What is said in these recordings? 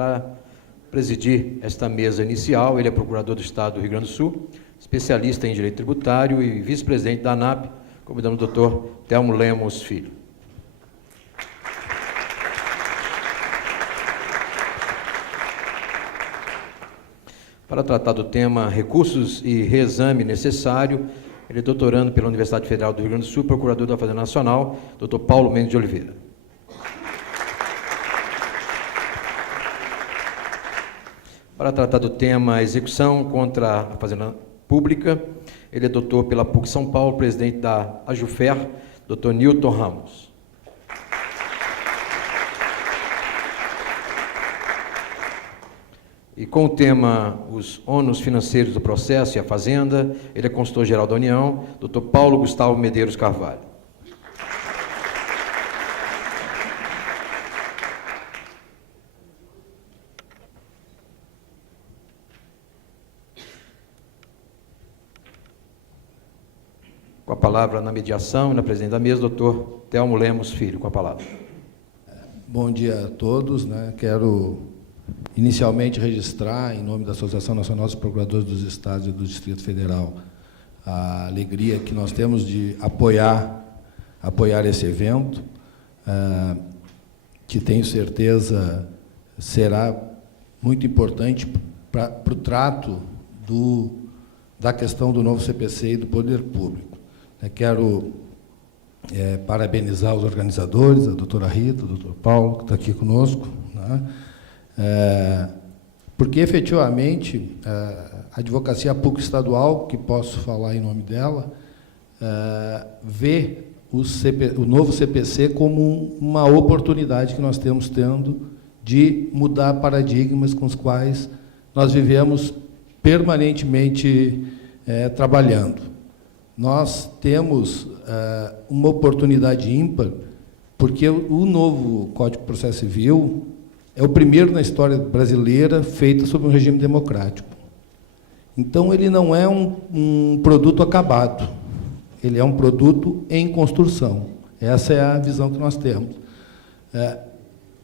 Para presidir esta mesa inicial, ele é procurador do Estado do Rio Grande do Sul, especialista em direito tributário e vice-presidente da ANAP, convidando o doutor Telmo Lemos Filho. Para tratar do tema recursos e reexame necessário, ele é doutorando pela Universidade Federal do Rio Grande do Sul, procurador da Fazenda Nacional, doutor Paulo Mendes de Oliveira. Para tratar do tema execução contra a Fazenda Pública, ele é doutor pela PUC São Paulo, presidente da AJUFER, doutor Nilton Ramos. E com o tema os ônus financeiros do processo e a Fazenda, ele é consultor-geral da União, doutor Paulo Gustavo Medeiros Carvalho. Com a palavra na mediação e na presidência da mesa, doutor Telmo Lemos Filho, com a palavra. Bom dia a todos, Quero inicialmente registrar, em nome da Associação Nacional dos Procuradores dos Estados e do Distrito Federal, a alegria que nós temos de apoiar esse evento, que tenho certeza será muito importante para o trato da questão do novo CPC e do poder público. Quero parabenizar os organizadores, a doutora Rita, o doutor Paulo, que está aqui conosco, porque, efetivamente, a Advocacia Pública Estadual, que posso falar em nome dela, vê o novo CPC como uma oportunidade que nós temos de mudar paradigmas com os quais nós vivemos permanentemente trabalhando. Nós temos uma oportunidade ímpar, porque o novo Código de Processo Civil é o primeiro na história brasileira feito sob um regime democrático. Então, ele não é um produto acabado, ele é um produto em construção. Essa é a visão que nós temos.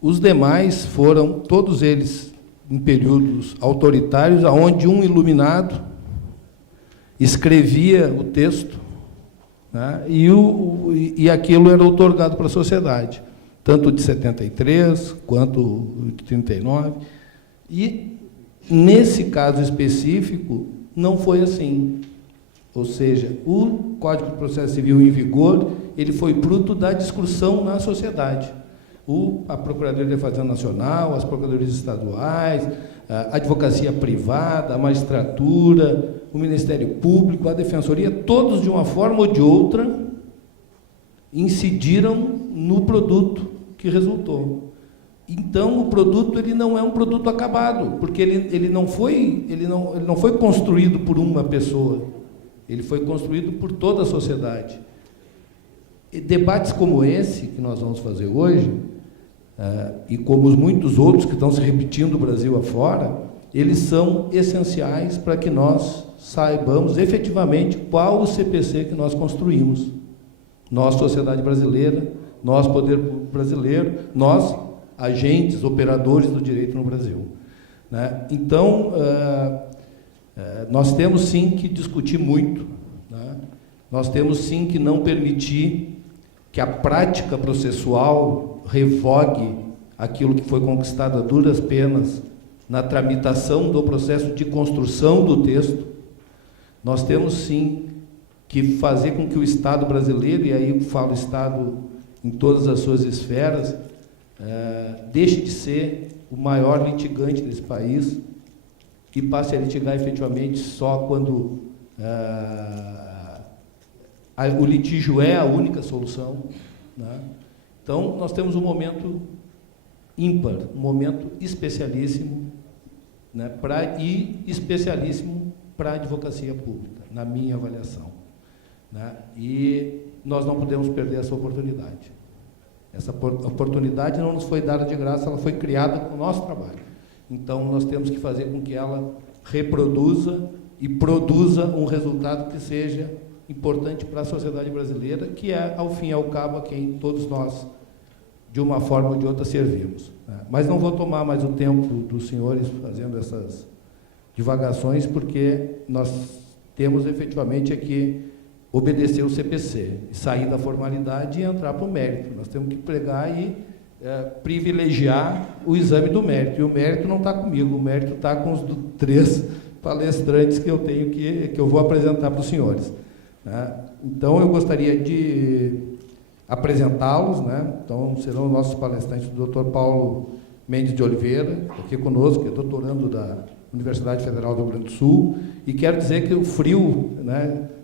Os demais foram, todos eles, em períodos autoritários, onde um iluminado escrevia o texto, e aquilo era outorgado para a sociedade, tanto de 73 quanto de 39. E, nesse caso específico, não foi assim. Ou seja, o Código de Processo Civil em vigor, ele foi fruto da discussão na sociedade. A Procuradoria da Fazenda Nacional, as Procuradorias Estaduais, a advocacia privada, a magistratura, o Ministério Público, a Defensoria, todos, de uma forma ou de outra, incidiram no produto que resultou. Então, o produto ele não é um produto acabado, porque ele não foi construído por uma pessoa, ele foi construído por toda a sociedade. E debates como esse que nós vamos fazer hoje, e como os muitos outros que estão se repetindo do Brasil afora, eles são essenciais para que nós saibamos efetivamente qual o CPC que nós construímos. Nós, sociedade brasileira, nós, poder público brasileiro, nós, agentes, operadores do direito no Brasil. Então, nós temos, sim, que discutir muito. Nós temos, sim, que não permitir que a prática processual revogue aquilo que foi conquistado a duras penas na tramitação do processo de construção do texto. Nós temos, sim, que fazer com que o Estado brasileiro, e aí eu falo Estado em todas as suas esferas, deixe de ser o maior litigante desse país e passe a litigar efetivamente só quando o litígio é a única solução. Então, nós temos um momento ímpar, um momento especialíssimo, e especialíssimo para a advocacia pública, na minha avaliação. E nós não podemos perder essa oportunidade. Essa oportunidade não nos foi dada de graça, ela foi criada com o nosso trabalho. Então, nós temos que fazer com que ela reproduza e produza um resultado que seja importante para a sociedade brasileira, que é, ao fim e ao cabo, a quem todos nós, de uma forma ou de outra, servimos. Mas não vou tomar mais o tempo dos senhores fazendo essas divagações, porque nós temos efetivamente que obedecer o CPC, sair da formalidade e entrar para o mérito. Nós temos que pregar e privilegiar o exame do mérito. E o mérito não está comigo, o mérito está com os 3 palestrantes que eu tenho que eu vou apresentar para os senhores. Então, eu gostaria de apresentá-los, Então, serão nossos palestrantes, o Dr. Paulo Mendes de Oliveira, aqui conosco, que é doutorando da Universidade Federal do Rio Grande do Sul, e quero dizer que o frio,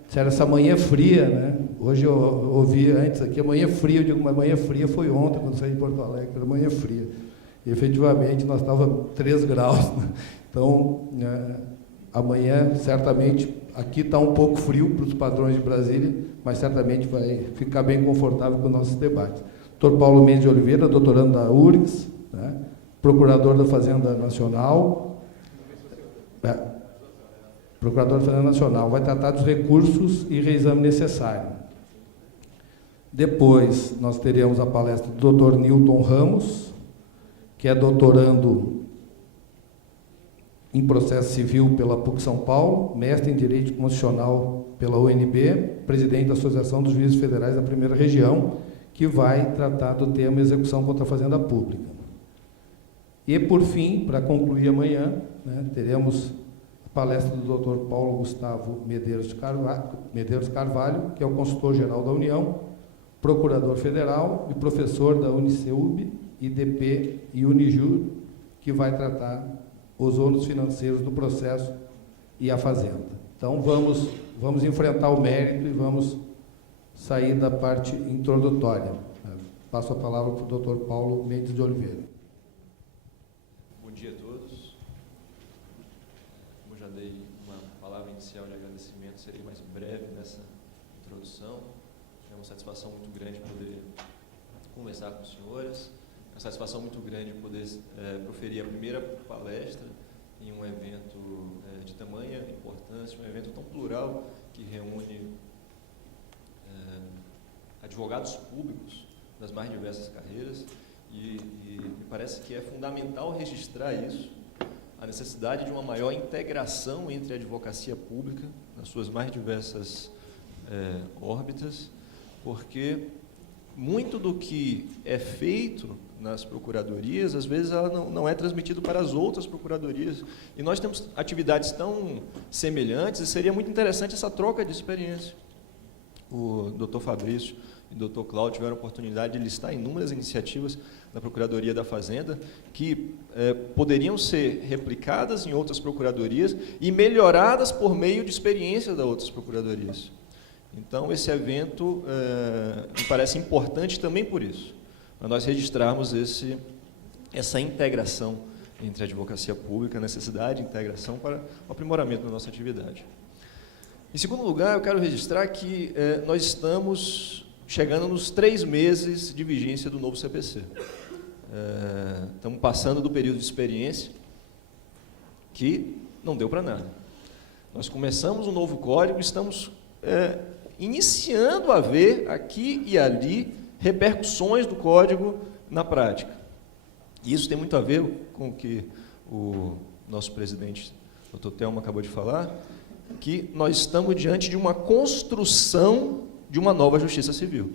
disseram, essa manhã fria, Hoje eu ouvi antes aqui, a manhã fria, eu digo, mas manhã fria foi ontem, quando saí de Porto Alegre, era manhã fria. E, efetivamente, nós estávamos 3 graus. Então, amanhã, certamente, aqui está um pouco frio para os padrões de Brasília, mas certamente vai ficar bem confortável com os nossos debates. Dr. Paulo Mendes de Oliveira, doutorando da URGS, procurador da Fazenda Nacional, procurador da Fazenda Nacional, vai tratar dos recursos e reexame necessário. Depois, nós teremos a palestra do Dr. Newton Ramos, que é doutorando em processo civil pela PUC São Paulo, mestre em Direito Constitucional pela UNB, presidente da Associação dos Juízes Federais da Primeira Região, que vai tratar do tema execução contra a Fazenda Pública. E, por fim, para concluir amanhã, teremos a palestra do Dr. Paulo Gustavo Medeiros Carvalho, que é o consultor-geral da União, procurador federal e professor da Uniceub, IDP e Unijur, que vai tratar os ônus financeiros do processo e a Fazenda. Então, vamos enfrentar o mérito e vamos sair da parte introdutória. Passo a palavra para o Dr. Paulo Mendes de Oliveira. Bom dia a todos. Como já dei uma palavra inicial de agradecimento, serei mais breve nessa introdução. É uma satisfação muito grande poder conversar com os senhores. É uma satisfação muito grande poder proferir a primeira palestra em um evento de tamanha importância, um evento tão plural que reúne advogados públicos das mais diversas carreiras e me parece que é fundamental registrar isso, a necessidade de uma maior integração entre a advocacia pública nas suas mais diversas órbitas, porque muito do que é feito nas procuradorias, às vezes ela não é transmitido para as outras procuradorias. E nós temos atividades tão semelhantes e seria muito interessante essa troca de experiência. O Dr. Fabrício e o Dr. Cláudio tiveram a oportunidade de listar inúmeras iniciativas da Procuradoria da Fazenda que poderiam ser replicadas em outras procuradorias e melhoradas por meio de experiências das outras procuradorias. Então, esse evento me parece importante também por isso, para nós registrarmos essa integração entre a advocacia pública, a necessidade de integração para o aprimoramento da nossa atividade. Em segundo lugar, eu quero registrar que nós estamos chegando nos 3 meses de vigência do novo CPC. Estamos passando do período de experiência que não deu para nada. Nós começamos um novo código, estamos iniciando a ver aqui e ali repercussões do código na prática. E isso tem muito a ver com o que o nosso presidente, Dr. Telmo, acabou de falar, que nós estamos diante de uma construção de uma nova justiça civil.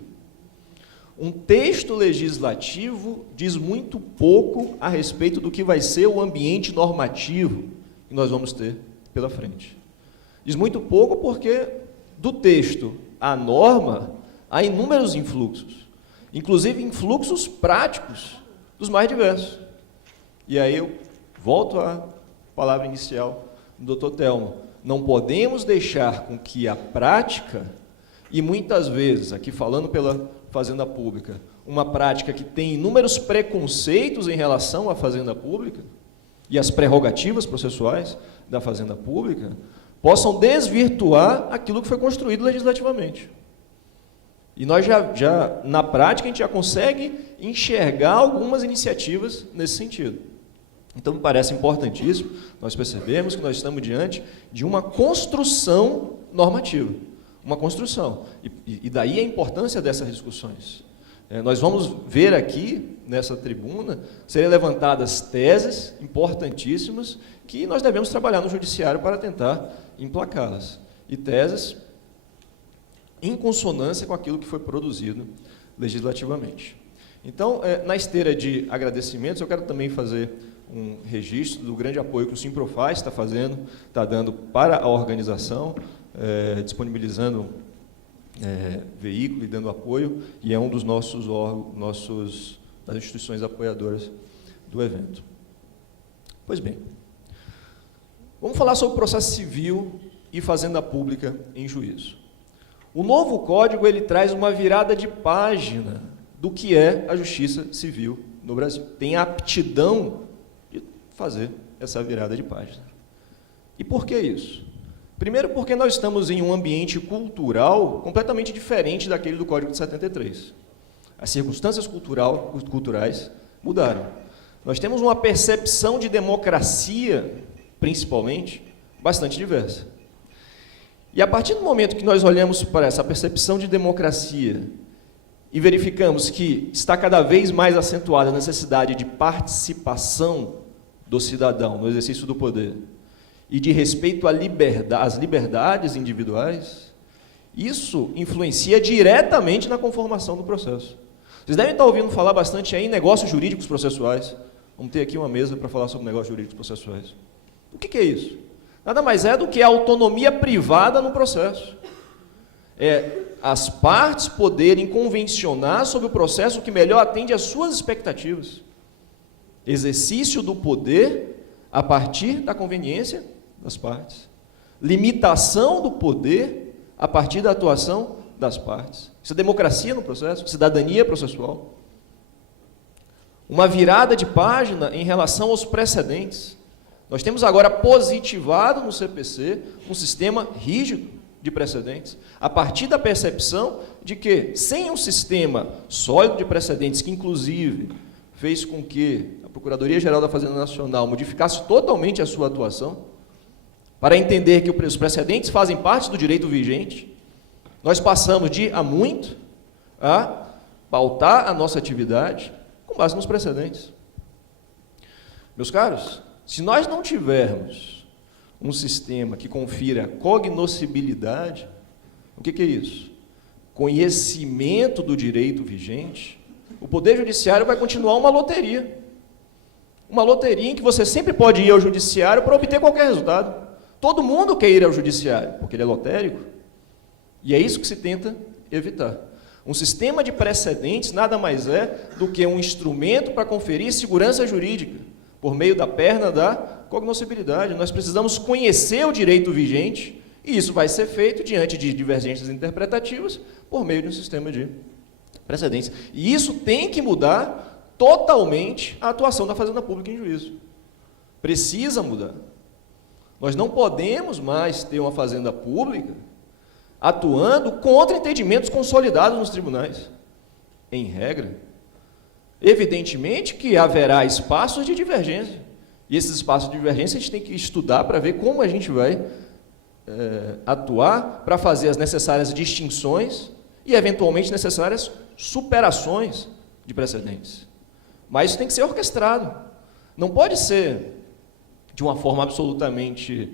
Um texto legislativo diz muito pouco a respeito do que vai ser o ambiente normativo que nós vamos ter pela frente. Diz muito pouco porque do texto à norma há inúmeros influxos, inclusive influxos práticos dos mais diversos. E aí eu volto à palavra inicial do Dr. Telmo. Não podemos deixar com que a prática, e muitas vezes, aqui falando pela Fazenda Pública, uma prática que tem inúmeros preconceitos em relação à Fazenda Pública e às prerrogativas processuais da Fazenda Pública, possam desvirtuar aquilo que foi construído legislativamente. E nós já na prática, a gente já consegue enxergar algumas iniciativas nesse sentido. Então, me parece importantíssimo nós percebermos que nós estamos diante de uma construção normativa. Uma construção. E daí a importância dessas discussões. Nós vamos ver aqui, nessa tribuna, serem levantadas teses importantíssimas que nós devemos trabalhar no judiciário para tentar emplacá-las. E teses em consonância com aquilo que foi produzido legislativamente. Então, na esteira de agradecimentos, eu quero também fazer um registro do grande apoio que o Simprofaz está fazendo, está dando para a organização, disponibilizando veículo e dando apoio, e é um dos nossos órgãos, das instituições apoiadoras do evento. Pois bem, vamos falar sobre processo civil e fazenda pública em juízo. O novo código ele traz uma virada de página do que é a justiça civil no Brasil. Tem a aptidão de fazer essa virada de página. E por que isso? Primeiro porque nós estamos em um ambiente cultural completamente diferente daquele do Código de 73. As circunstâncias culturais mudaram. Nós temos uma percepção de democracia, principalmente, bastante diversa. E a partir do momento que nós olhamos para essa percepção de democracia e verificamos que está cada vez mais acentuada a necessidade de participação do cidadão no exercício do poder e de respeito às liberdades individuais, isso influencia diretamente na conformação do processo. Vocês devem estar ouvindo falar bastante aí em negócios jurídicos processuais. Vamos ter aqui uma mesa para falar sobre negócios jurídicos processuais. O que é isso? Nada mais é do que a autonomia privada no processo. As partes poderem convencionar sobre o processo que melhor atende às suas expectativas. Exercício do poder a partir da conveniência das partes. Limitação do poder a partir da atuação das partes. Isso é democracia no processo, cidadania processual. Uma virada de página em relação aos precedentes. Nós temos agora positivado no CPC um sistema rígido de precedentes, a partir da percepção de que, sem um sistema sólido de precedentes, que inclusive fez com que a Procuradoria-Geral da Fazenda Nacional modificasse totalmente a sua atuação, para entender que os precedentes fazem parte do direito vigente, nós passamos de há muito a pautar a nossa atividade com base nos precedentes. Meus caros, se nós não tivermos um sistema que confira cognoscibilidade, o que é isso? Conhecimento do direito vigente, o Poder Judiciário vai continuar uma loteria. Uma loteria em que você sempre pode ir ao Judiciário para obter qualquer resultado. Todo mundo quer ir ao Judiciário, porque ele é lotérico, e é isso que se tenta evitar. Um sistema de precedentes nada mais é do que um instrumento para conferir segurança jurídica, por meio da perna da cognoscibilidade. Nós precisamos conhecer o direito vigente, e isso vai ser feito diante de divergências interpretativas, por meio de um sistema de precedentes. E isso tem que mudar totalmente a atuação da Fazenda Pública em juízo. Precisa mudar. Nós não podemos mais ter uma Fazenda Pública atuando contra entendimentos consolidados nos tribunais. Em regra, evidentemente que haverá espaços de divergência. E esses espaços de divergência a gente tem que estudar para ver como a gente vai atuar para fazer as necessárias distinções e, eventualmente, necessárias superações de precedentes. Mas isso tem que ser orquestrado. Não pode ser de uma forma absolutamente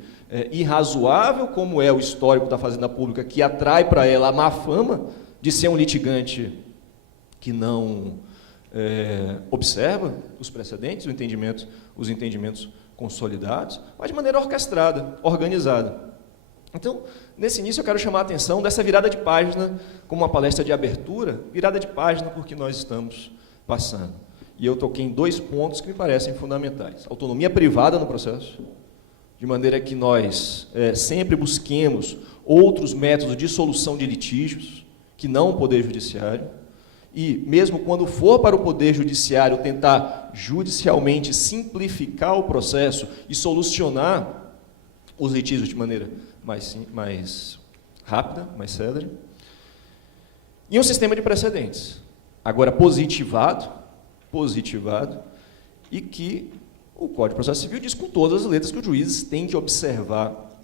irrazoável, como é o histórico da Fazenda Pública, que atrai para ela a má fama de ser um litigante que não observa os precedentes, os entendimentos consolidados, mas de maneira orquestrada, organizada. Então, nesse início eu quero chamar a atenção dessa virada de página, como uma palestra de abertura, virada de página por que nós estamos passando. E eu toquei em 2 pontos que me parecem fundamentais. Autonomia privada no processo, de maneira que nós sempre busquemos outros métodos de solução de litígios, que não o Poder Judiciário, e mesmo quando for para o Poder Judiciário tentar judicialmente simplificar o processo e solucionar os litígios de maneira mais rápida, mais célere. E um sistema de precedentes, agora positivado, e que o Código de Processo Civil diz com todas as letras que os juízes têm que observar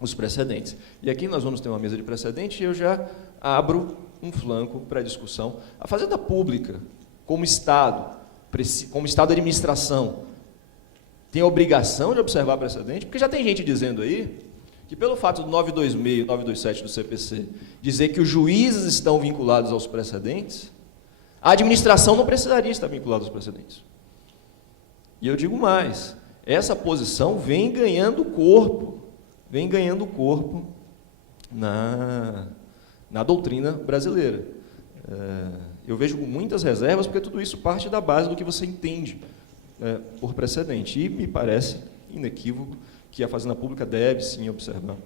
os precedentes. E aqui nós vamos ter uma mesa de precedentes e eu já abro um flanco para a discussão. A Fazenda Pública, como Estado de administração, tem a obrigação de observar precedente, porque já tem gente dizendo aí que pelo fato do 926 e 927 do CPC dizer que os juízes estão vinculados aos precedentes, a administração não precisaria estar vinculada aos precedentes. E eu digo mais, essa posição vem ganhando corpo na doutrina brasileira. Eu vejo com muitas reservas, porque tudo isso parte da base do que você entende por precedente. E me parece inequívoco que a Fazenda Pública deve, sim, observar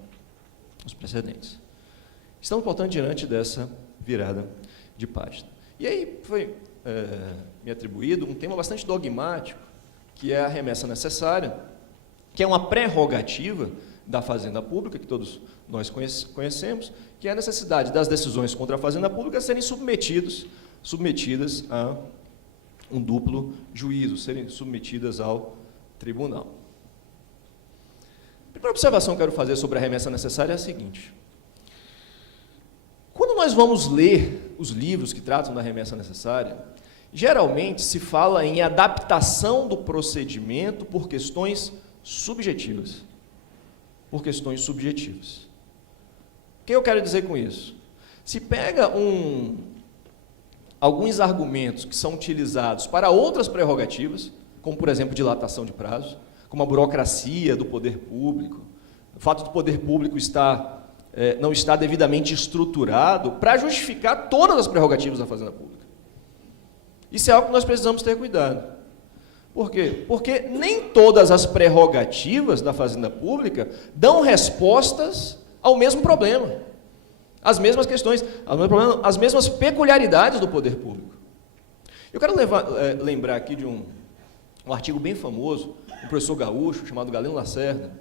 os precedentes. Estamos, portanto, diante dessa virada de página. E aí foi me atribuído um tema bastante dogmático, que é a remessa necessária, que é uma prerrogativa da Fazenda Pública, que todos nós conhecemos, que é a necessidade das decisões contra a Fazenda Pública serem submetidas a um duplo juízo, serem submetidas ao tribunal. A primeira observação que eu quero fazer sobre a remessa necessária é a seguinte. Quando nós vamos ler os livros que tratam da remessa necessária, geralmente se fala em adaptação do procedimento por questões subjetivas. O que eu quero dizer com isso? Se pega alguns argumentos que são utilizados para outras prerrogativas, como, por exemplo, dilatação de prazo, como a burocracia do poder público, o fato do poder público não estar devidamente estruturado para justificar todas as prerrogativas da Fazenda Pública. Isso é algo que nós precisamos ter cuidado. Por quê? Porque nem todas as prerrogativas da Fazenda Pública dão respostas ao mesmo problema, às mesmas questões, às mesmas peculiaridades do poder público. Eu quero lembrar aqui de um artigo bem famoso, um professor gaúcho, chamado Galeno Lacerda,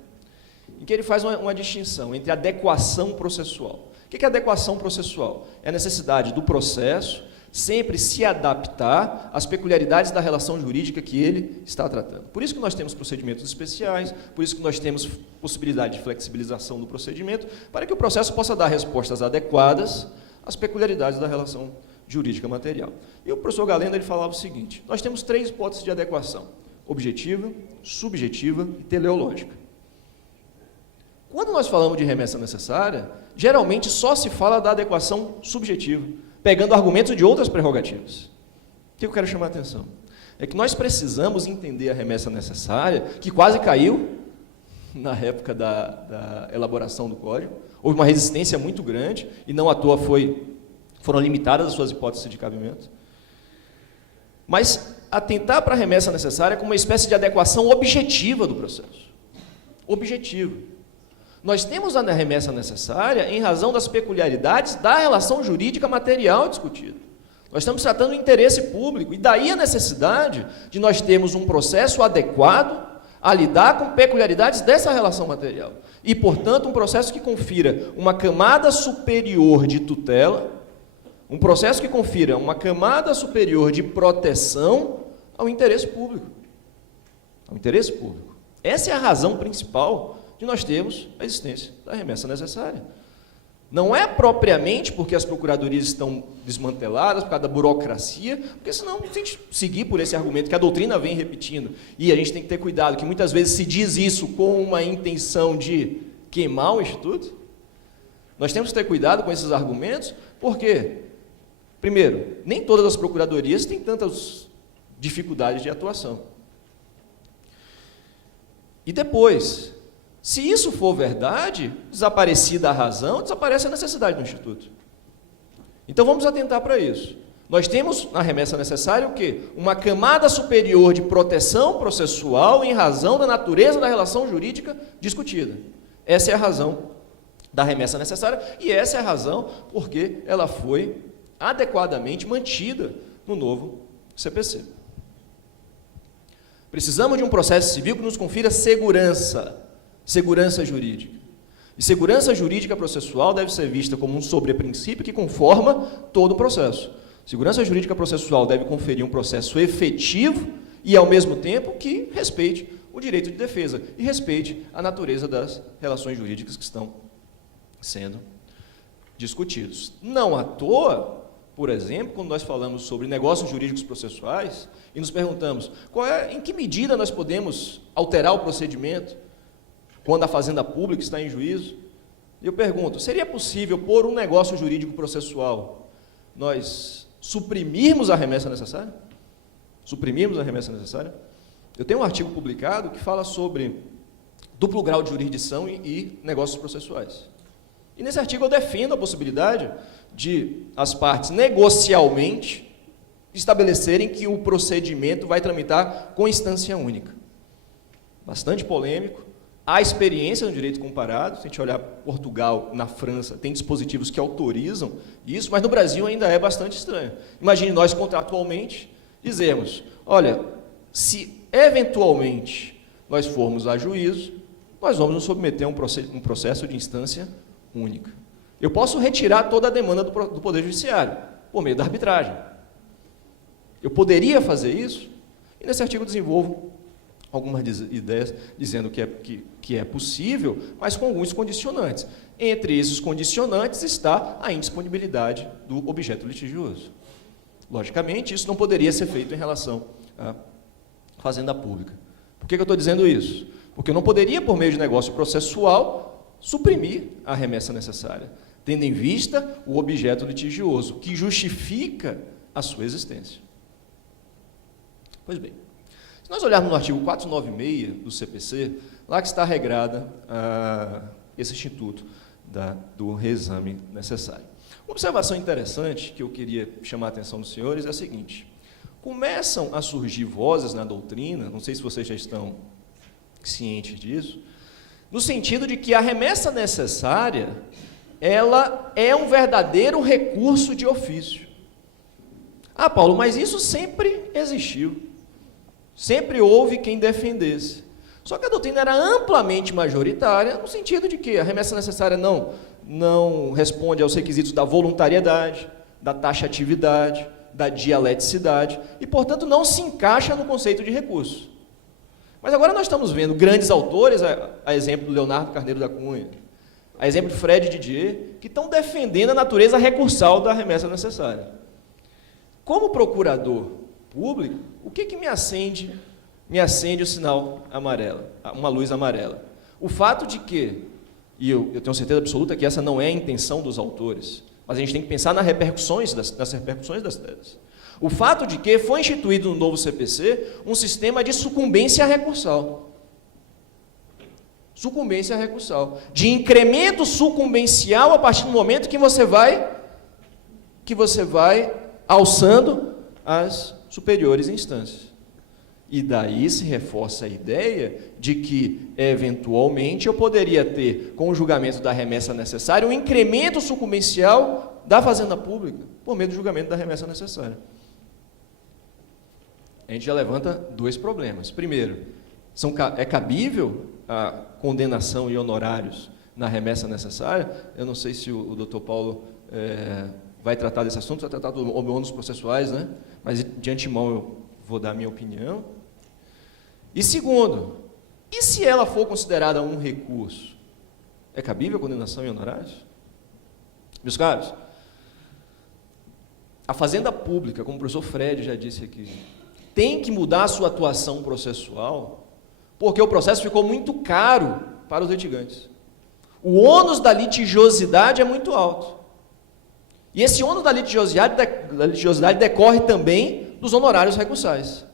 em que ele faz uma distinção entre adequação processual. O que é adequação processual? É a necessidade do processo sempre se adaptar às peculiaridades da relação jurídica que ele está tratando. Por isso que nós temos procedimentos especiais, por isso que nós temos possibilidade de flexibilização do procedimento, para que o processo possa dar respostas adequadas às peculiaridades da relação jurídica material. E o professor Galeno ele falava o seguinte, nós temos 3 hipóteses de adequação, objetiva, subjetiva e teleológica. Quando nós falamos de remessa necessária, geralmente só se fala da adequação subjetiva, pegando argumentos de outras prerrogativas. O que eu quero chamar a atenção? É que nós precisamos entender a remessa necessária, que quase caiu na época da elaboração do Código. Houve uma resistência muito grande, e não à toa foram limitadas as suas hipóteses de cabimento. Mas atentar para a remessa necessária como uma espécie de adequação objetiva do processo. Objetiva. Nós temos a remessa necessária em razão das peculiaridades da relação jurídica material discutida. Nós estamos tratando do interesse público, e daí a necessidade de nós termos um processo adequado a lidar com peculiaridades dessa relação material. E, portanto, um processo que confira uma camada superior de tutela, um processo que confira uma camada superior de proteção ao interesse público. Ao interesse público. Essa é a razão principal de nós termos a existência da remessa necessária. Não é propriamente porque as procuradorias estão desmanteladas, por causa da burocracia, porque senão, se a gente seguir por esse argumento que a doutrina vem repetindo, e a gente tem que ter cuidado, que muitas vezes se diz isso com uma intenção de queimar o Instituto, nós temos que ter cuidado com esses argumentos, porque, primeiro, nem todas as procuradorias têm tantas dificuldades de atuação. E depois, se isso for verdade, desaparecida a razão, desaparece a necessidade do Instituto. Então vamos atentar para isso. Nós temos na remessa necessária o quê? Uma camada superior de proteção processual em razão da natureza da relação jurídica discutida. Essa é a razão da remessa necessária e essa é a razão porque ela foi adequadamente mantida no novo CPC. Precisamos de um processo civil que nos confira segurança jurídica. E segurança jurídica processual deve ser vista como um sobreprincípio que conforma todo o processo. Segurança jurídica processual deve conferir um processo efetivo e, ao mesmo tempo, que respeite o direito de defesa e respeite a natureza das relações jurídicas que estão sendo discutidos. Não à toa, por exemplo, quando nós falamos sobre negócios jurídicos processuais e nos perguntamos em que medida nós podemos alterar o procedimento quando a fazenda pública está em juízo, eu pergunto, seria possível, por um negócio jurídico processual, nós suprimirmos a remessa necessária? Suprimirmos a remessa necessária? Eu tenho um artigo publicado que fala sobre duplo grau de jurisdição e negócios processuais. E nesse artigo eu defendo a possibilidade de as partes negocialmente estabelecerem que o procedimento vai tramitar com instância única. Bastante polêmico. Há experiência no direito comparado, se a gente olhar Portugal, na França, tem dispositivos que autorizam isso, mas no Brasil ainda é bastante estranho. Imagine nós contratualmente dizermos, olha, se eventualmente nós formos a juízo, nós vamos nos submeter a um processo de instância única. Eu posso retirar toda a demanda do Poder Judiciário, por meio da arbitragem. Eu poderia fazer isso, e nesse artigo desenvolvo algumas ideias dizendo que é possível, mas com alguns condicionantes. Entre esses condicionantes está a indisponibilidade do objeto litigioso. Logicamente, isso não poderia ser feito em relação à fazenda pública. Por que eu estou dizendo isso? Porque eu não poderia, por meio de negócio processual, suprimir a remessa necessária, tendo em vista o objeto litigioso, que justifica a sua existência. Pois bem, se nós olharmos no artigo 496 do CPC, lá que está regrada esse instituto do reexame necessário. Uma observação interessante que eu queria chamar a atenção dos senhores é a seguinte: começam a surgir vozes na doutrina, não sei se vocês já estão cientes disso, no sentido de que a remessa necessária, ela é um verdadeiro recurso de ofício. Ah, Paulo, mas isso sempre existiu. Sempre houve quem defendesse. Só que a doutrina era amplamente majoritária, no sentido de que a remessa necessária não responde aos requisitos da voluntariedade, da taxatividade, da dialeticidade, e, portanto, não se encaixa no conceito de recurso. Mas agora nós estamos vendo grandes autores, a exemplo do Leonardo Carneiro da Cunha, a exemplo de Fred Didier, que estão defendendo a natureza recursal da remessa necessária. Como procurador público, o que me acende o sinal amarelo, uma luz amarela? O fato de que, e eu tenho certeza absoluta que essa não é a intenção dos autores, mas a gente tem que pensar nas repercussões das teses. O fato de que foi instituído no novo CPC um sistema de sucumbência recursal. Sucumbência recursal. De incremento sucumbencial a partir do momento que você vai alçando as superiores instâncias. E daí se reforça a ideia de que, eventualmente, eu poderia ter, com o julgamento da remessa necessária, um incremento sucumbencial da fazenda pública, por meio do julgamento da remessa necessária. A gente já levanta dois problemas. Primeiro, é cabível a condenação e honorários na remessa necessária? Eu não sei se o doutor Paulo vai tratar desse assunto, vai tratar dos ônus processuais, né? Mas de antemão eu vou dar a minha opinião. E segundo, e se ela for considerada um recurso? É cabível a condenação em honorários? Meus caros, a fazenda pública, como o professor Fred já disse aqui, tem que mudar a sua atuação processual, porque o processo ficou muito caro para os litigantes. O ônus da litigiosidade é muito alto. E esse ônus da litigiosidade decorre também dos honorários recursais.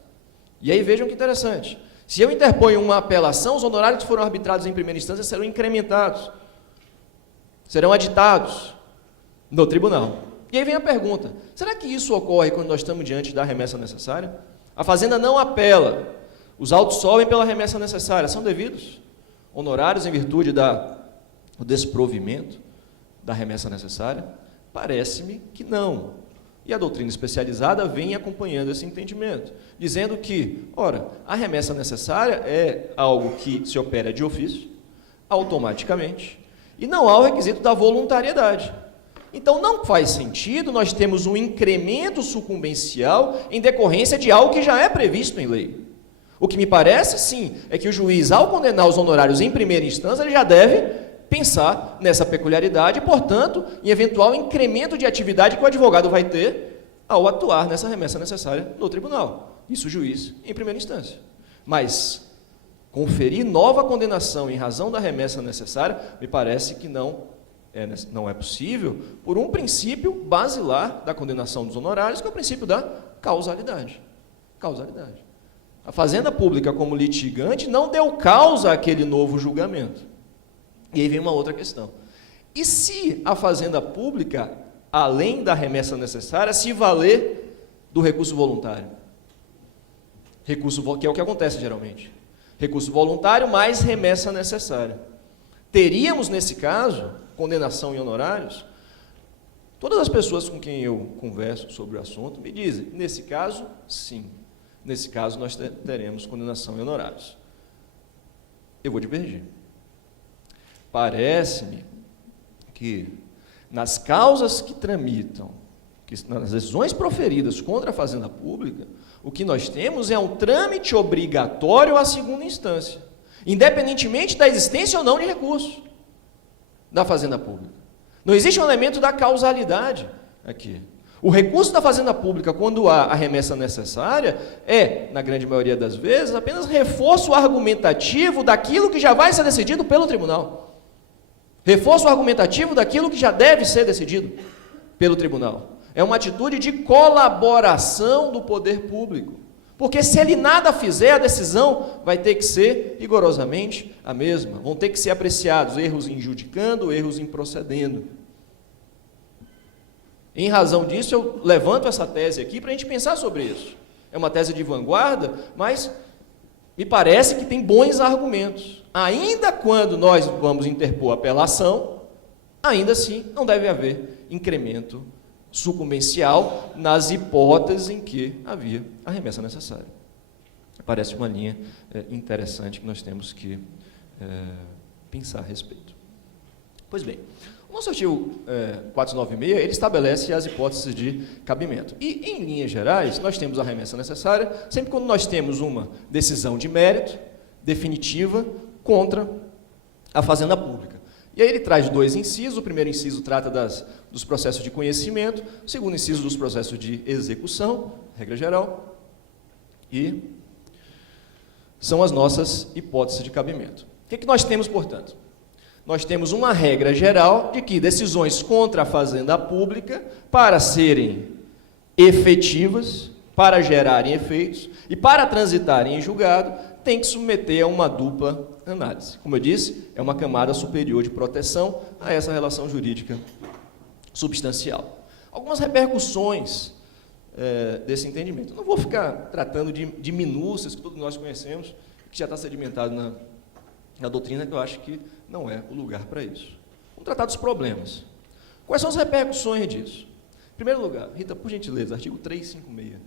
E aí vejam que interessante. Se eu interponho uma apelação, os honorários que foram arbitrados em primeira instância serão incrementados, serão aditados no tribunal. E aí vem a pergunta: será que isso ocorre quando nós estamos diante da remessa necessária? A fazenda não apela, os autos sobem pela remessa necessária, são devidos honorários em virtude do desprovimento da remessa necessária? Parece-me que não. E a doutrina especializada vem acompanhando esse entendimento, dizendo que, ora, a remessa necessária é algo que se opera de ofício, automaticamente, e não há o requisito da voluntariedade. Então, não faz sentido nós termos um incremento sucumbencial em decorrência de algo que já é previsto em lei. O que me parece, sim, é que o juiz, ao condenar os honorários em primeira instância, ele já deve pensar nessa peculiaridade e, portanto, em eventual incremento de atividade que o advogado vai ter ao atuar nessa remessa necessária no tribunal. Isso o juiz em primeira instância. Mas conferir nova condenação em razão da remessa necessária, me parece que não é possível por um princípio basilar da condenação dos honorários, que é o princípio da causalidade. Causalidade. A Fazenda Pública, como litigante, não deu causa àquele novo julgamento. E aí vem uma outra questão. E se a Fazenda Pública, além da remessa necessária, se valer do recurso voluntário? Que é o que acontece geralmente. Recurso voluntário mais remessa necessária. Teríamos, nesse caso, condenação em honorários? Todas as pessoas com quem eu converso sobre o assunto me dizem, nesse caso, sim. Nesse caso, nós teremos condenação em honorários. Eu vou divergir. Parece-me que nas causas que tramitam, nas decisões proferidas contra a Fazenda Pública, o que nós temos é um trâmite obrigatório à segunda instância, independentemente da existência ou não de recurso da Fazenda Pública. Não existe um elemento da causalidade aqui. O recurso da Fazenda Pública, quando há a remessa necessária, na grande maioria das vezes, apenas reforço argumentativo daquilo que já vai ser decidido pelo tribunal. Reforço argumentativo daquilo que já deve ser decidido pelo tribunal. É uma atitude de colaboração do poder público. Porque se ele nada fizer, a decisão vai ter que ser rigorosamente a mesma. Vão ter que ser apreciados erros em judicando, erros em procedendo. Em razão disso, eu levanto essa tese aqui para a gente pensar sobre isso. É uma tese de vanguarda, mas me parece que tem bons argumentos. Ainda quando nós vamos interpor apelação, ainda assim não deve haver incremento sucumbencial nas hipóteses em que havia a remessa necessária. Parece uma linha interessante que nós temos que pensar a respeito. Pois bem, o nosso artigo 496, ele estabelece as hipóteses de cabimento. E, em linhas gerais, nós temos a remessa necessária sempre quando nós temos uma decisão de mérito definitiva contra a Fazenda Pública. E aí ele traz 2 incisos. O primeiro inciso trata dos processos de conhecimento, o segundo inciso dos processos de execução, regra geral, e são as nossas hipóteses de cabimento. O que nós temos, portanto? Nós temos uma regra geral de que decisões contra a Fazenda Pública, para serem efetivas, para gerarem efeitos e para transitarem em julgado, tem que submeter a uma dupla análise. Como eu disse, é uma camada superior de proteção a essa relação jurídica substancial. Algumas repercussões desse entendimento. Eu não vou ficar tratando de minúcias que todos nós conhecemos, que já está sedimentado na doutrina, que eu acho que não é o lugar para isso. Vamos tratar dos problemas. Quais são as repercussões disso? Em primeiro lugar, Rita, por gentileza, artigo 356.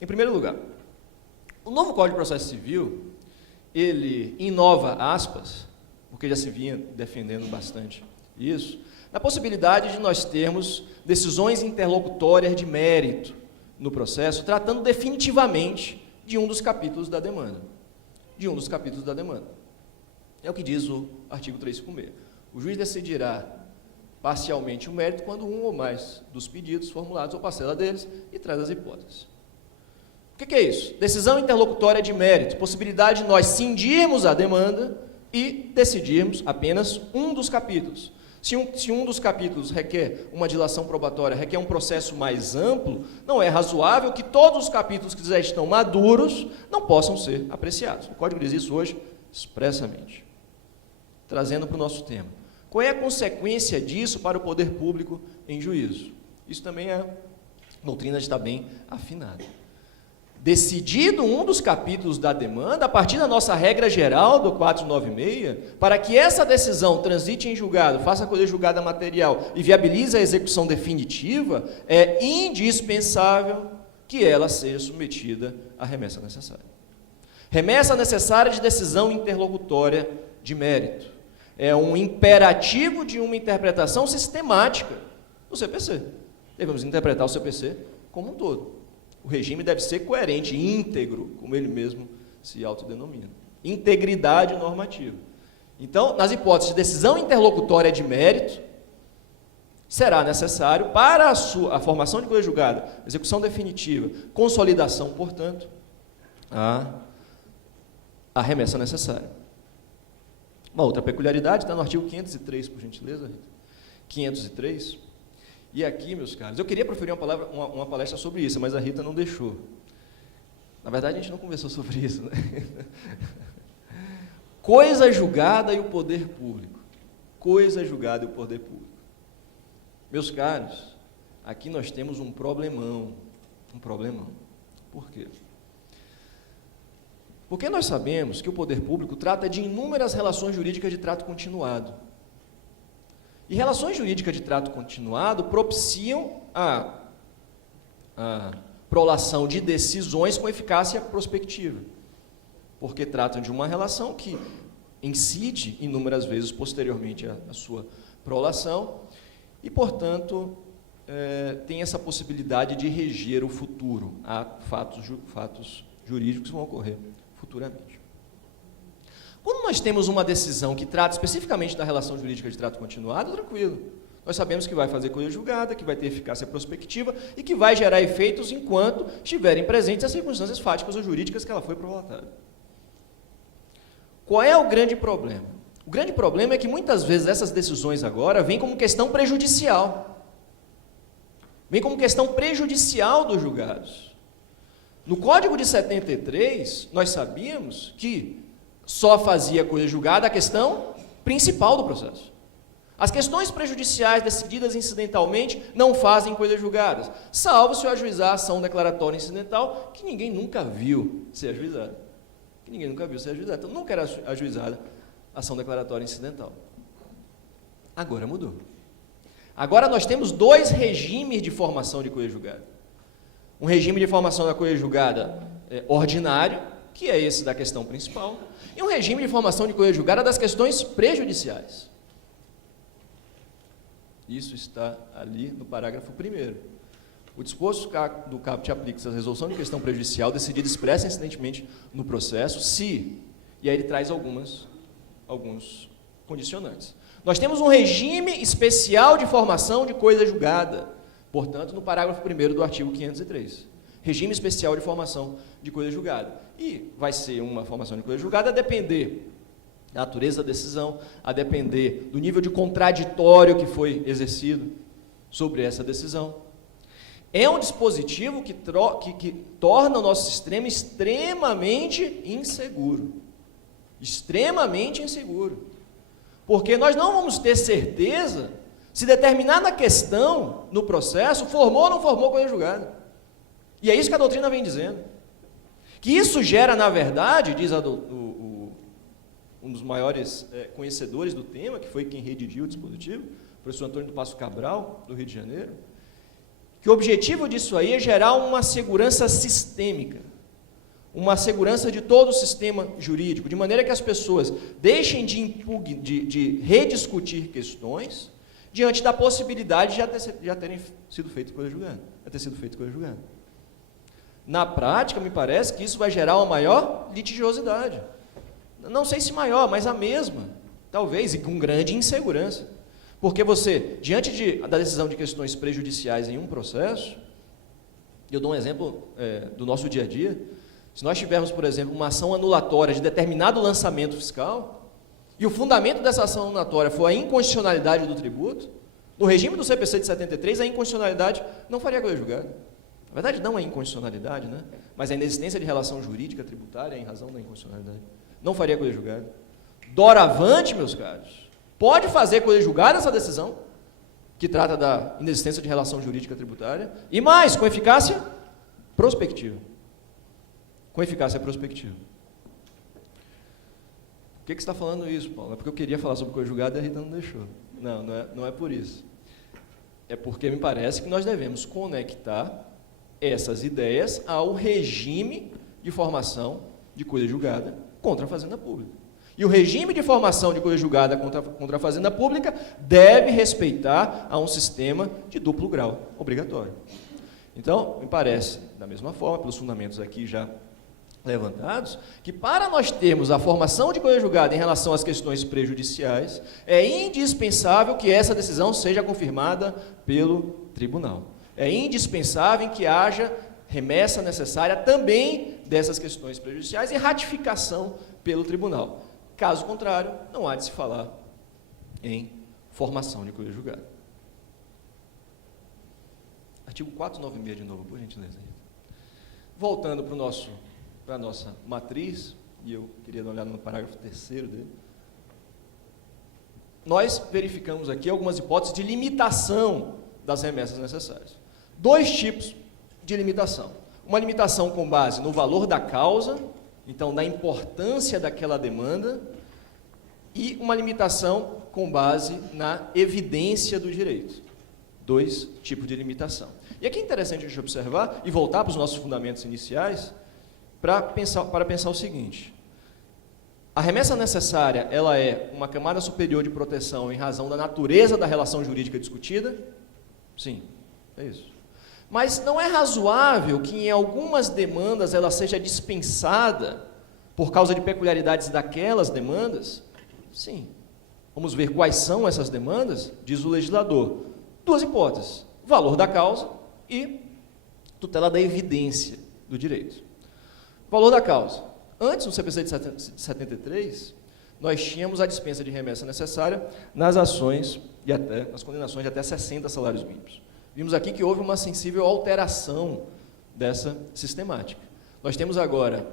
Em primeiro lugar, o novo Código de Processo Civil, ele inova, aspas, porque já se vinha defendendo bastante isso, na possibilidade de nós termos decisões interlocutórias de mérito no processo, tratando definitivamente de um dos capítulos da demanda. É o que diz o artigo 356. O juiz decidirá parcialmente o mérito quando um ou mais dos pedidos formulados ou parcela deles e traz as hipóteses. O que é isso? Decisão interlocutória de mérito, possibilidade de nós cindirmos a demanda e decidirmos apenas um dos capítulos. Se um dos capítulos requer uma dilação probatória, requer um processo mais amplo, não é razoável que todos os capítulos que já estão maduros não possam ser apreciados. O Código diz isso hoje expressamente. Trazendo para o nosso tema. Qual é a consequência disso para o poder público em juízo? Isso também a doutrina está bem afinada. Decidido um dos capítulos da demanda, a partir da nossa regra geral do 496, para que essa decisão transite em julgado, faça a colher julgada material e viabilize a execução definitiva, é indispensável que ela seja submetida à remessa necessária. Remessa necessária de decisão interlocutória de mérito. É um imperativo de uma interpretação sistemática do CPC. Devemos interpretar o CPC como um todo. O regime deve ser coerente, íntegro, como ele mesmo se autodenomina. Integridade normativa. Então, nas hipóteses de decisão interlocutória de mérito, será necessário, para a formação de coisa julgada, execução definitiva, consolidação, portanto, a remessa necessária. Uma outra peculiaridade está no artigo 503, por gentileza, Rita. 503. E aqui, meus caros, eu queria proferir uma palestra sobre isso, mas a Rita não deixou. Na verdade, a gente não conversou sobre isso, né? Coisa julgada e o poder público. Coisa julgada e o poder público. Meus caros, aqui nós temos um problemão. Um problemão. Por quê? Porque nós sabemos que o poder público trata de inúmeras relações jurídicas de trato continuado. E relações jurídicas de trato continuado propiciam a prolação de decisões com eficácia prospectiva, porque tratam de uma relação que incide inúmeras vezes posteriormente a sua prolação e, portanto, tem essa possibilidade de reger o futuro. Há fatos jurídicos que vão ocorrer futuramente. Quando nós temos uma decisão que trata especificamente da relação jurídica de trato continuado, tranquilo. Nós sabemos que vai fazer coisa julgada, que vai ter eficácia prospectiva e que vai gerar efeitos enquanto estiverem presentes as circunstâncias fáticas ou jurídicas que ela foi prolatada. Qual é o grande problema? O grande problema é que muitas vezes essas decisões agora vêm como questão prejudicial. Vêm como questão prejudicial dos julgados. No Código de 73, nós sabíamos que só fazia coisa julgada a questão principal do processo. As questões prejudiciais decididas incidentalmente não fazem coisas julgadas, salvo se eu ajuizar a ação declaratória incidental, que ninguém nunca viu ser ajuizada. Então, nunca era ajuizada a ação declaratória incidental. Agora mudou. Agora nós temos dois regimes de formação de coisa julgada. Um regime de formação da coisa julgada ordinário, que é esse da questão principal, e um regime de formação de coisa julgada das questões prejudiciais. Isso está ali no parágrafo 1º. O disposto do caput aplica-se à resolução de questão prejudicial decidida expressa incidentemente no processo, se, e aí ele traz alguns condicionantes. Nós temos um regime especial de formação de coisa julgada, portanto, no parágrafo 1º do artigo 503. Regime especial de formação de coisa julgada. E vai ser uma formação de coisa julgada a depender da natureza da decisão, a depender do nível de contraditório que foi exercido sobre essa decisão. É um dispositivo que torna o nosso sistema extremamente inseguro. Extremamente inseguro. Porque nós não vamos ter certeza se determinada questão no processo formou ou não formou coisa julgada. E é isso que a doutrina vem dizendo. Que isso gera, na verdade, diz um dos maiores conhecedores do tema, que foi quem redigiu o dispositivo, o professor Antônio do Passo Cabral, do Rio de Janeiro, que o objetivo disso aí é gerar uma segurança sistêmica, uma segurança de todo o sistema jurídico, de maneira que as pessoas deixem de rediscutir questões diante da possibilidade de já terem sido feito coisa julgada. Na prática, me parece que isso vai gerar uma maior litigiosidade. Não sei se maior, mas a mesma, talvez, e com grande insegurança. Porque você, diante da decisão de questões prejudiciais em um processo, eu dou um exemplo do nosso dia a dia, se nós tivermos, por exemplo, uma ação anulatória de determinado lançamento fiscal, e o fundamento dessa ação anulatória for a inconstitucionalidade do tributo, no regime do CPC de 73, a inconstitucionalidade não faria coisa julgada. Na verdade, não é inconstitucionalidade, né? Mas a inexistência de relação jurídica tributária em razão da inconstitucionalidade. Não faria coisa julgada. Doravante, meus caros, pode fazer coisa julgada essa decisão, que trata da inexistência de relação jurídica tributária, e mais, com eficácia prospectiva. Com eficácia prospectiva. Por que você está falando isso, Paulo? É porque eu queria falar sobre coisa julgada e a Rita não deixou. Não é por isso. É porque me parece que nós devemos conectar essas ideias ao regime de formação de coisa julgada contra a Fazenda Pública. E o regime de formação de coisa julgada contra a Fazenda Pública deve respeitar a um sistema de duplo grau obrigatório. Então, me parece, da mesma forma, pelos fundamentos aqui já levantados, que para nós termos a formação de coisa julgada em relação às questões prejudiciais, é indispensável que essa decisão seja confirmada pelo tribunal. É indispensável que haja remessa necessária também dessas questões prejudiciais e ratificação pelo tribunal. Caso contrário, não há de se falar em formação de coisa julgada. Artigo 496 de novo, por gentileza. Voltando para a nossa matriz, e eu queria dar uma olhada no parágrafo 3º dele, nós verificamos aqui algumas hipóteses de limitação das remessas necessárias. 2 tipos de limitação. Uma limitação com base no valor da causa, então da importância daquela demanda, e uma limitação com base na evidência do direito. 2 tipos de limitação. E aqui é interessante a gente observar e voltar para os nossos fundamentos iniciais para pensar o seguinte: a remessa necessária, ela é uma camada superior de proteção em razão da natureza da relação jurídica discutida? Sim, é isso. Mas não é razoável que em algumas demandas ela seja dispensada por causa de peculiaridades daquelas demandas? Sim. Vamos ver quais são essas demandas? Diz o legislador. 2 hipóteses: valor da causa e tutela da evidência do direito. Valor da causa. Antes, no CPC de 73, nós tínhamos a dispensa de remessa necessária nas ações e até nas condenações de até 60 salários mínimos. Vimos aqui que houve uma sensível alteração dessa sistemática. Nós temos agora,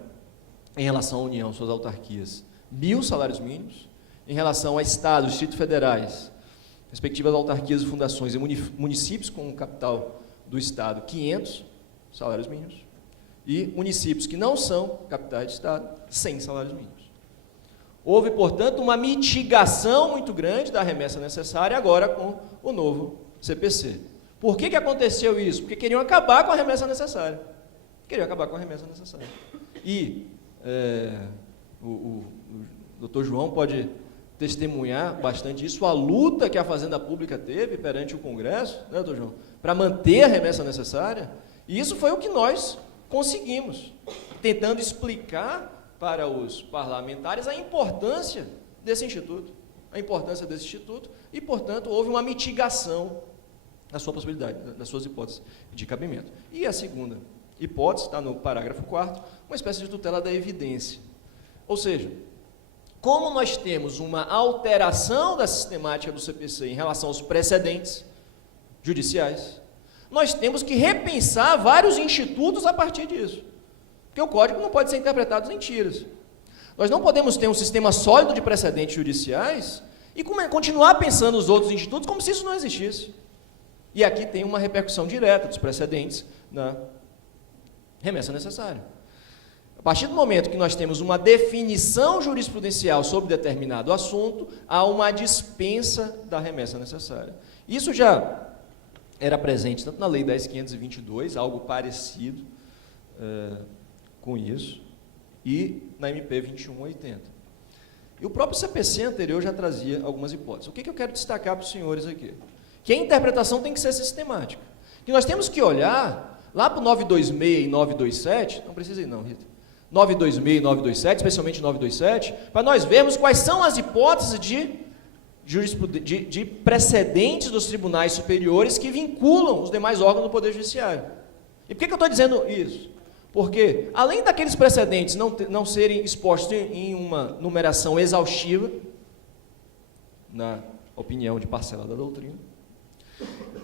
em relação à União, suas autarquias, 1.000 salários mínimos, em relação a Estados, Distritos Federais, respectivas autarquias e fundações e municípios com capital do Estado, 500 salários mínimos, e municípios que não são capitais de Estado, 100 salários mínimos. Houve, portanto, uma mitigação muito grande da remessa necessária agora com o novo CPC. Por que aconteceu isso? Porque queriam acabar com a remessa necessária. Queriam acabar com a remessa necessária. E o doutor João pode testemunhar bastante isso, a luta que a Fazenda Pública teve perante o Congresso, né, doutor João, para manter a remessa necessária, e isso foi o que nós conseguimos, tentando explicar para os parlamentares a importância desse instituto, e, portanto, houve uma mitigação da sua possibilidade, das suas hipóteses de cabimento. E a segunda hipótese, está no parágrafo 4º, uma espécie de tutela da evidência. Ou seja, como nós temos uma alteração da sistemática do CPC em relação aos precedentes judiciais, nós temos que repensar vários institutos a partir disso. Porque o Código não pode ser interpretado em tiras. Nós não podemos ter um sistema sólido de precedentes judiciais e continuar pensando os outros institutos como se isso não existisse. E aqui tem uma repercussão direta dos precedentes na remessa necessária. A partir do momento que nós temos uma definição jurisprudencial sobre determinado assunto, há uma dispensa da remessa necessária. Isso já era presente tanto na Lei 10.522, algo parecido com isso, e na MP 2180. E o próprio CPC anterior já trazia algumas hipóteses. O que eu quero destacar para os senhores aqui? Que a interpretação tem que ser sistemática. Que nós temos que olhar lá para o 926 e 927, não precisa ir não, Rita, 926 e 927, especialmente 927, para nós vermos quais são as hipóteses de precedentes dos tribunais superiores que vinculam os demais órgãos do Poder Judiciário. E por que eu estou dizendo isso? Porque, além daqueles precedentes não serem expostos em uma numeração exaustiva, na opinião de parcela da doutrina,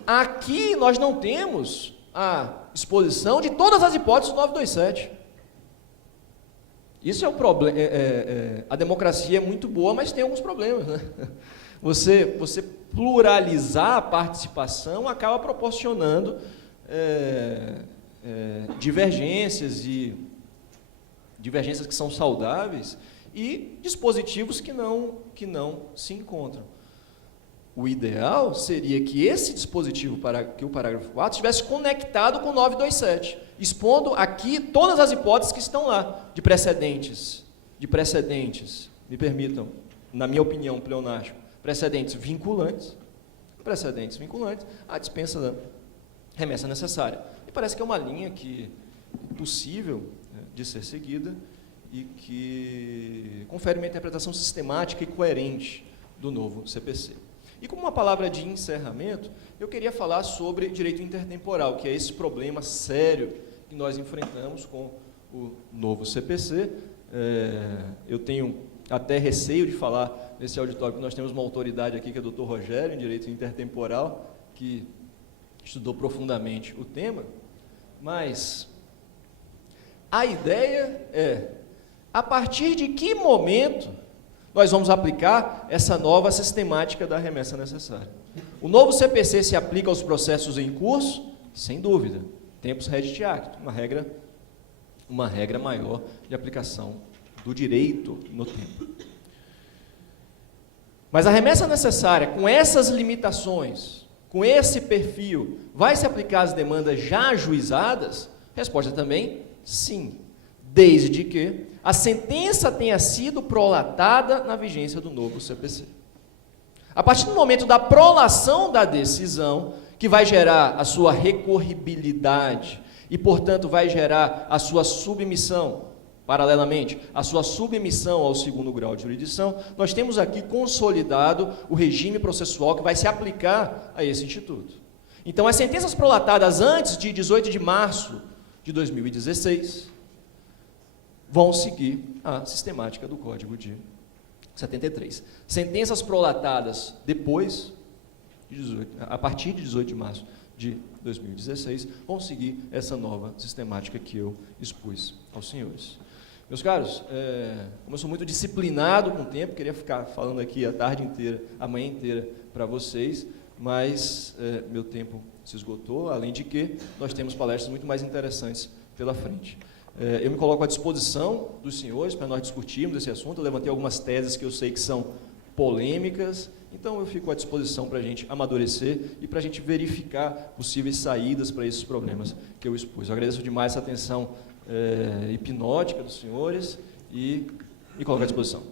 aqui nós não temos a exposição de todas as hipóteses do 927. Isso é um problema. A democracia é muito boa, mas tem alguns problemas, né? Você pluralizar a participação acaba proporcionando divergências que são saudáveis e dispositivos que não se encontram. O ideal seria que esse dispositivo, que o parágrafo 4, estivesse conectado com o 927, expondo aqui todas as hipóteses que estão lá, de precedentes, me permitam, na minha opinião, pleonástico, precedentes vinculantes, a dispensa da remessa necessária. E parece que é uma linha que é possível de ser seguida e que confere uma interpretação sistemática e coerente do novo CPC. E como uma palavra de encerramento, eu queria falar sobre direito intertemporal, que é esse problema sério que nós enfrentamos com o novo CPC. Eu tenho até receio de falar nesse auditório, porque nós temos uma autoridade aqui, que é o Dr. Rogério, em direito intertemporal, que estudou profundamente o tema, mas a ideia é, a partir de que momento nós vamos aplicar essa nova sistemática da remessa necessária? O novo CPC se aplica aos processos em curso? Sem dúvida. Tempus regit actum, uma regra maior de aplicação do direito no tempo. Mas a remessa necessária, com essas limitações, com esse perfil, vai se aplicar às demandas já ajuizadas? Resposta também, sim. Desde que a sentença tenha sido prolatada na vigência do novo CPC. A partir do momento da prolação da decisão, que vai gerar a sua recorribilidade e, portanto, vai gerar a sua submissão, paralelamente, a sua submissão ao segundo grau de jurisdição, nós temos aqui consolidado o regime processual que vai se aplicar a esse instituto. Então, as sentenças prolatadas antes de 18 de março de 2016 vão seguir a sistemática do Código de 73. Sentenças prolatadas depois, a partir de 18 de março de 2016, vão seguir essa nova sistemática que eu expus aos senhores. Meus caros, como eu sou muito disciplinado com o tempo, queria ficar falando aqui a tarde inteira, a manhã inteira para vocês, mas meu tempo se esgotou, além de que nós temos palestras muito mais interessantes pela frente. Eu me coloco à disposição dos senhores para nós discutirmos esse assunto. Eu levantei algumas teses que eu sei que são polêmicas, então eu fico à disposição para a gente amadurecer e para a gente verificar possíveis saídas para esses problemas que eu expus. Eu agradeço demais essa atenção hipnótica dos senhores e me coloco à disposição.